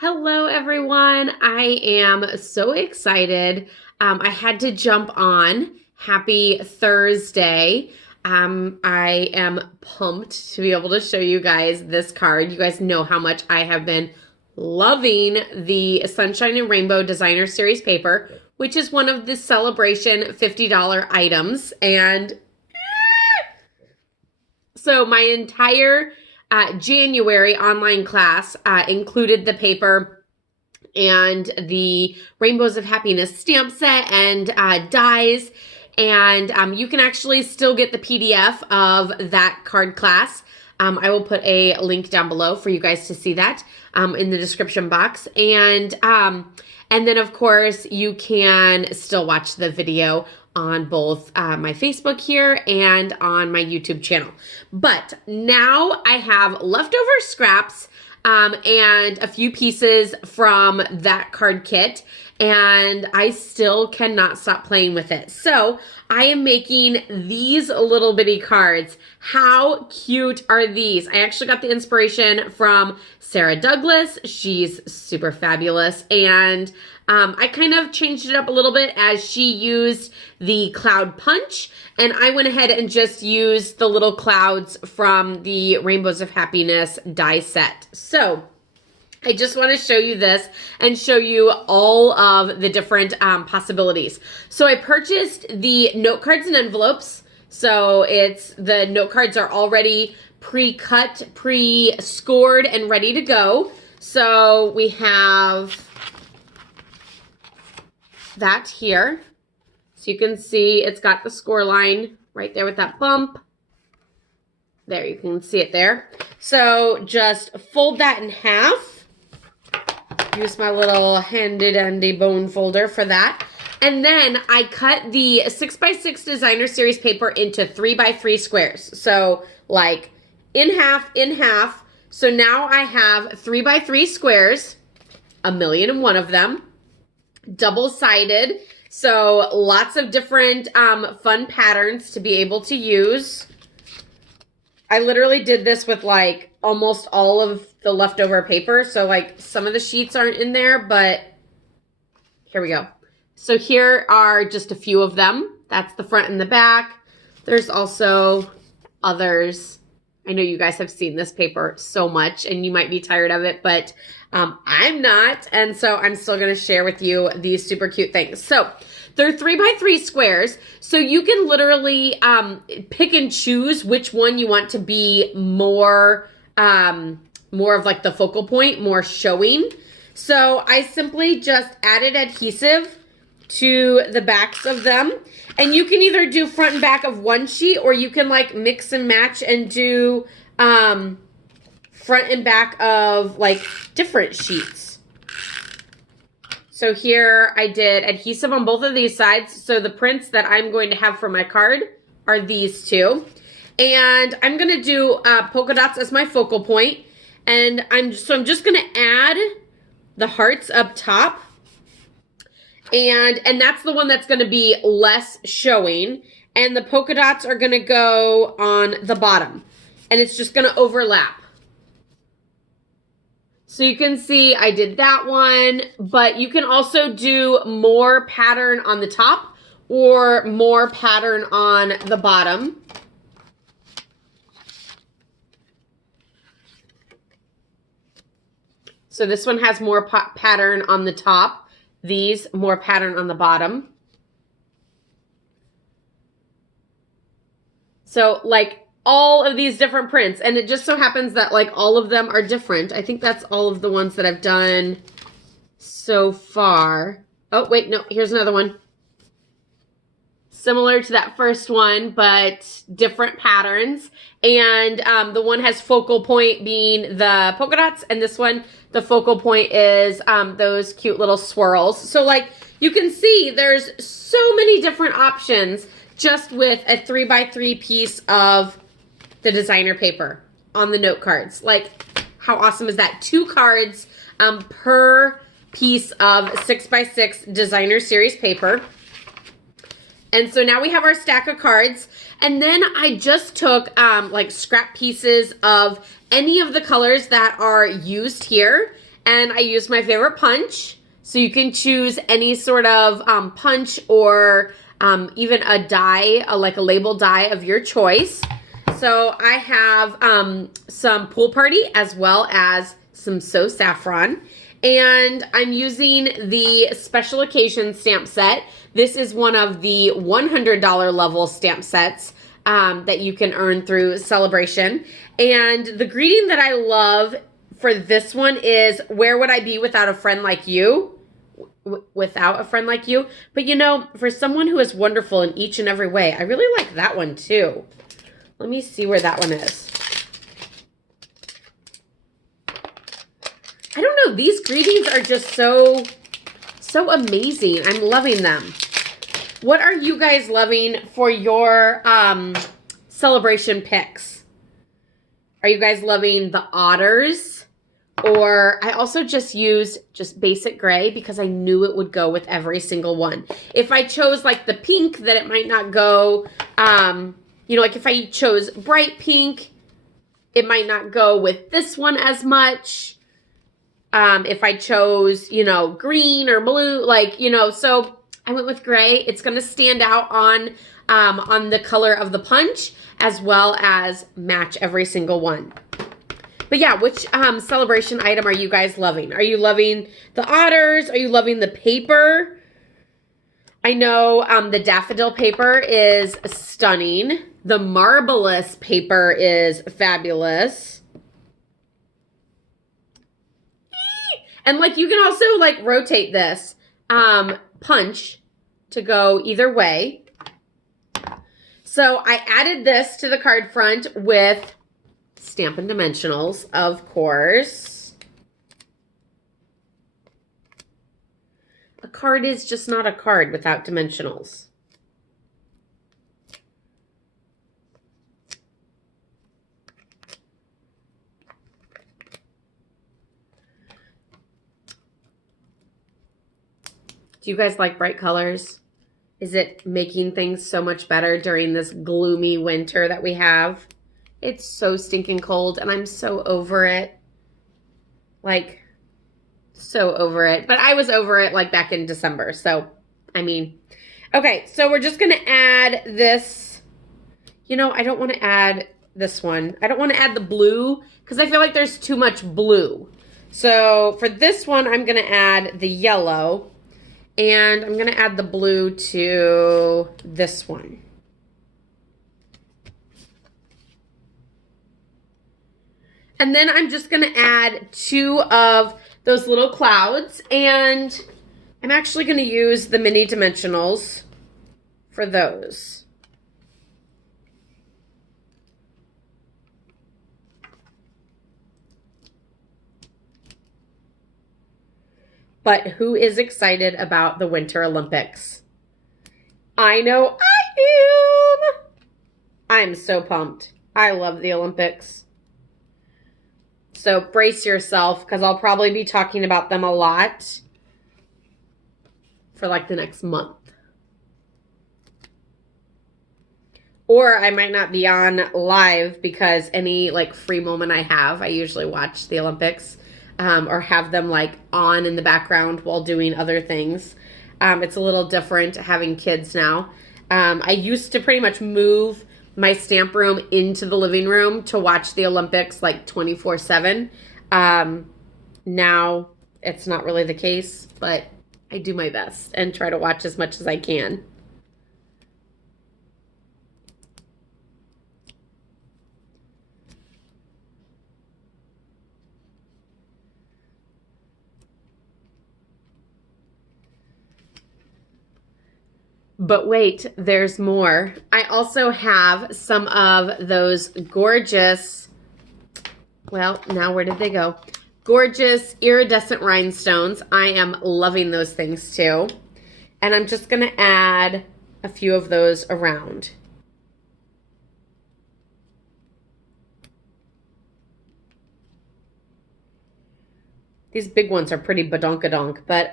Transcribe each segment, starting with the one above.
Hello, everyone. I am so excited. I had to jump on. Happy Thursday. I am pumped to be able to show you guys this card. You guys know how much I have been loving the Sunshine and Rainbow Designer Series paper, which is one of the Sale-A-Bration $50 items. And so my entire January online class included the paper and the Rainbows of Happiness stamp set and dies. And you can actually still get the PDF of that card class. I will put a link down below for you guys to see that in the description box. And then, of course, you can still watch the video on both my Facebook here and on my YouTube channel. But now I have leftover scraps and a few pieces from that card kit, and I still cannot stop playing with it. So I am making these little bitty cards. How cute are these? I actually got the inspiration from Sarah Douglas. She's super fabulous, and I kind of changed it up a little bit as she used the cloud punch, and I went ahead and just used the little clouds from the Rainbows of Happiness die set. So I just want to show you this and show you all of the different possibilities. So I purchased the note cards and envelopes. So the note cards are already pre-cut, pre-scored, and ready to go. So we have that here. So you can see it's got the score line right there with that bump. There, you can see it there. So just fold that in half. Use my little handy dandy bone folder for that. And then I cut the 6x6 Designer Series paper into 3x3 squares. So like in half. So now I have 3x3 squares, 1,000,001 of them. Double-sided, so lots of different fun patterns to be able to use. I literally did this with like almost all of the leftover paper, so like some of the sheets aren't in there, but here we go. So here are just a few of them. That's the front and the back. There's also others. I know you guys have seen this paper so much and you might be tired of it, but I'm not. And so I'm still going to share with you these super cute things. So they're 3x3 squares. So you can literally pick and choose which one you want to be more of like the focal point, more showing. So I simply just added adhesive to the backs of them. And you can either do front and back of one sheet, or you can like mix and match and do front and back of like different sheets. So here I did adhesive on both of these sides. So the prints that I'm going to have for my card are these two. And I'm going to do polka dots as my focal point. And I'm just going to add the hearts up top. And that's the one that's going to be less showing. And the polka dots are going to go on the bottom. And it's just going to overlap. So you can see I did that one. But you can also do more pattern on the top or more pattern on the bottom. So this one has more pattern on the top. These more pattern on the bottom. So like all of these different prints, and it just so happens that like all of them are different. I think that's all of the ones that I've done so far. Oh wait, no, here's another one. Similar to that first one, but different patterns. And the one has focal point being the polka dots, and this one, the focal point is those cute little swirls. So like you can see there's so many different options just with a 3x3 piece of the designer paper on the note cards. Like how awesome is that? 2 cards per piece of 6x6 Designer Series paper. And so now we have our stack of cards. And then I just took like scrap pieces of any of the colors that are used here. And I used my favorite punch. So you can choose any sort of punch or even a die, like a label die of your choice. So I have some Pool Party as well as some So Saffron. And I'm using the Special Occasion stamp set. This is one of the $100 level stamp sets that you can earn through Sale-A-Bration. And the greeting that I love for this one is, where would I be without a friend like you? Without a friend like you. But you know, for someone who is wonderful in each and every way, I really like that one too. Let me see where that one is. I don't know. These greetings are just so amazing. I'm loving them. What are you guys loving for your Sale-A-Bration picks? Are you guys loving the otters? Or I also just used basic gray because I knew it would go with every single one. If I chose like the pink, then it might not go, you know, like if I chose bright pink, it might not go with this one as much. If I chose, you know, green or blue, like, you know, so I went with gray. It's going to stand out on the color of the punch as well as match every single one. But yeah, which Sale-A-Bration item are you guys loving? Are you loving the otters? Are you loving the paper? I know the daffodil paper is stunning. The marvelous paper is fabulous. And like you can also like rotate this punch to go either way. So I added this to the card front with Stampin' Dimensionals, of course. A card is just not a card without dimensionals. Do you guys like bright colors? Is it making things so much better during this gloomy winter that we have? It's so stinking cold and I'm so over it. Like, so over it. But I was over it like back in December. So, I mean, okay. So we're just going to add this. You know, I don't want to add this one. I don't want to add the blue because I feel like there's too much blue. So for this one, I'm going to add the yellow. And I'm going to add the blue to this one. And then I'm just going to add 2 of those little clouds. And I'm actually going to use the mini dimensionals for those. But who is excited about the Winter Olympics? I know I am. I'm so pumped. I love the Olympics. So brace yourself because I'll probably be talking about them a lot for like the next month. Or I might not be on live because any like free moment I have, I usually watch the Olympics. Or have them like on in the background while doing other things. It's a little different having kids now. I used to pretty much move my stamp room into the living room to watch the Olympics like 24/7. Now it's not really the case, but I do my best and try to watch as much as I can. But wait, there's more. I also have some of those gorgeous, well, now where did they go? Gorgeous iridescent rhinestones. I am loving those things too. And I'm just going to add a few of those around. These big ones are pretty badonkadonk, but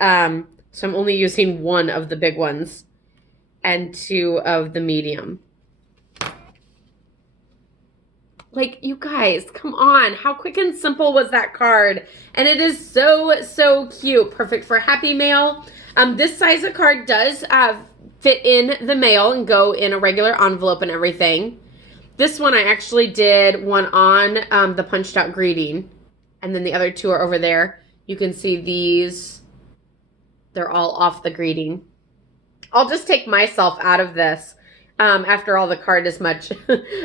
so I'm only using 1 of the big ones and 2 of the medium. Like, you guys, come on. How quick and simple was that card? And it is so, so cute. Perfect for Happy Mail. This size of card does fit in the mail and go in a regular envelope and everything. This one, I actually did one on the punched out greeting. And then the other two are over there. You can see these. They're all off the greeting. I'll just take myself out of this. After all, the card is much,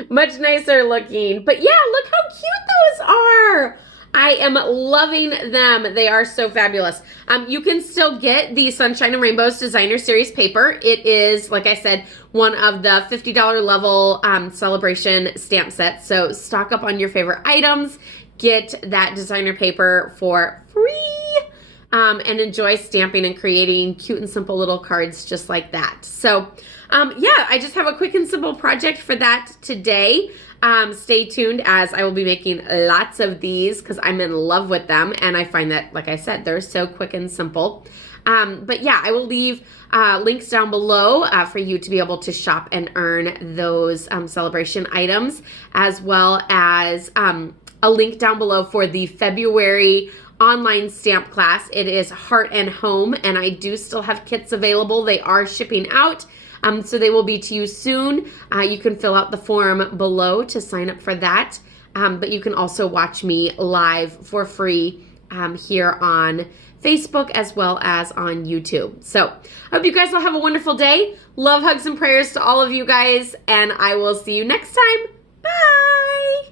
much nicer looking. But yeah, look how cute those are. I am loving them. They are so fabulous. You can still get the Sunshine and Rainbows Designer Series paper. It is, like I said, one of the $50 level Sale-A-Bration stamp sets. So stock up on your favorite items. Get that designer paper for free. And enjoy stamping and creating cute and simple little cards just like that. So, yeah, I just have a quick and simple project for that today. Stay tuned as I will be making lots of these because I'm in love with them. And I find that, like I said, they're so quick and simple. But yeah, I will leave links down below for you to be able to shop and earn those Sale-A-Bration items, as well as a link down below for the February online stamp class. It is Heart and Home, and I do still have kits available. They are shipping out, so they will be to you soon. You can fill out the form below to sign up for that, but you can also watch me live for free here on Facebook as well as on YouTube. So I hope you guys will have a wonderful day. Love, hugs, and prayers to all of you guys, and I will see you next time. Bye!